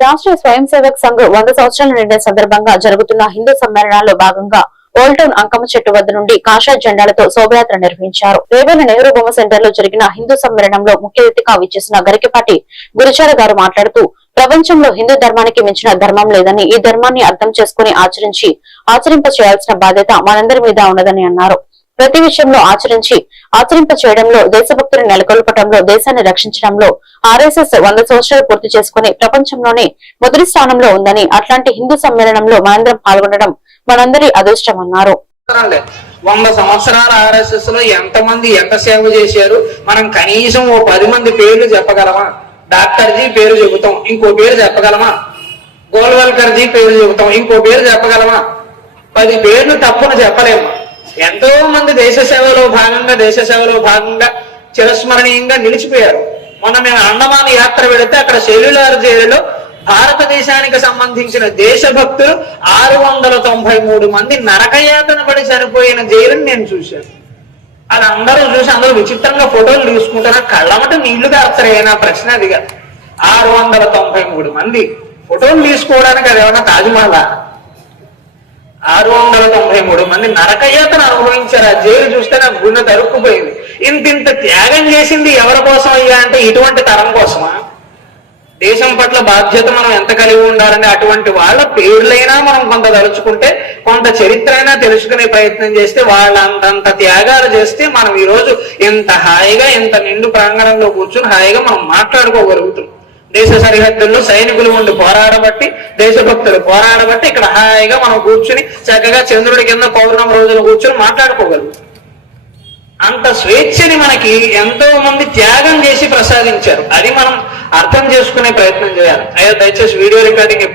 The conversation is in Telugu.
రాష్ట్రీయ స్వయం సేవక్ సంఘ్ 100 సంవత్సరాలు నిండిన సందర్భంగా జరుగుతున్న హిందూ సమ్మేళనాల్లో భాగంగా ఓల్టౌన్ అంకమ్మ చెట్టు వద్ద నుండి కాషాయ జెండాలతో శోభయాత్ర నిర్వహించారు. రేవేల నెహ్రూ బొమ్మ సెంటర్ లో జరిగిన హిందూ సమ్మేళనంలో ముఖ్య అతిథిగా విచ్చేసిన గరికపాటి గురుచార గారు మాట్లాడుతూ, ప్రపంచంలో హిందూ ధర్మానికి మించిన ధర్మం లేదని, ఈ ధర్మాన్ని అర్థం చేసుకుని ఆచరింప చేయాల్సిన బాధ్యత మనందరి మీద ఉన్నదని అన్నారు. ప్రతి విషయంలో ఆచరింప చేయడంలో, దేశభక్తిని నెలకొల్పడంలో, దేశాన్ని రక్షించడంలో ఆర్ఎస్ఎస్ 100 సంవత్సరాలు పూర్తి చేసుకుని ప్రపంచంలోనే మొదటి స్థానంలో ఉందని, అట్లాంటి హిందూ సమ్మేళనంలో మనందరం పాల్గొనడం మనందరి అదృష్టమన్నారు. 100 సంవత్సరాల ఆర్ఎస్ఎస్ లో ఎంతమంది ఎంత సేవ చేశారు, మనం కనీసం ఓ 10 మంది పేర్లు చెప్పగలమా? డాక్టర్ జీ పేరు చెబుతాం, ఇంకో పేరు చెప్పగలమా? గోల్వల్కర్ జీ పేరు చెబుతాం, ఇంకో పేరు చెప్పగలమా? 10 పేర్లు తప్పును చెప్పలేము. ఎంతో మంది దేశ సేవలో భాగంగా చిరస్మరణీయంగా నిలిచిపోయారు. మొన్న మేము అండమాన్ యాత్ర వెళితే అక్కడ సెల్యులార్ జైలులో భారతదేశానికి సంబంధించిన దేశభక్తులు 693 మంది నరకయాతన పడి చనిపోయిన జైలుని నేను చూశాను. అది అందరూ చూసి అందరూ విచిత్రంగా ఫోటోలు తీసుకుంటారు, కళ్ళమట నీళ్లు కాస్తారే. నా ప్రశ్న అది కాదు. 693 మంది ఫోటోలు తీసుకోవడానికి అది ఏమన్నా తాజ్మహల్? 693 మంది నరకయాతన అనుభవించారు. ఆ జైలు చూస్తే నాకు గుండె తరుక్కుపోయింది. ఇంత త్యాగం చేసింది ఎవరి కోసం అయ్యా అంటే ఇటువంటి తరం కోసమా? దేశం పట్ల బాధ్యత మనం ఎంత కలిగి ఉండాలని అటువంటి వాళ్ళ పేర్లైనా మనం కొంత తలుచుకుంటే, కొంత చరిత్ర అయినా తెలుసుకునే ప్రయత్నం చేస్తే, వాళ్ళంతంత త్యాగాలు చేస్తే మనం ఈరోజు ఎంత హాయిగా, ఎంత నిండు ప్రాంగణంలో కూర్చుని హాయిగా మనం మాట్లాడుకోగలుగుతున్నాం. దేశ సరిహద్దుల్లో సైనికులు ఉండి పోరాడబట్టి, దేశభక్తులు పోరాడబట్టి ఇక్కడ హాయిగా మనం కూర్చుని చక్కగా చంద్రుడి కింద పౌర్ణమి రోజులు కూర్చుని మాట్లాడుకోగలుగుతాం. అంత స్వేచ్ఛని మనకి ఎంతో మంది త్యాగం చేసి ప్రసాదించారు. అది మనం అర్థం చేసుకునే ప్రయత్నం చేయాలి. అయ్యో దయచేసి వీడియో రికార్డింగ్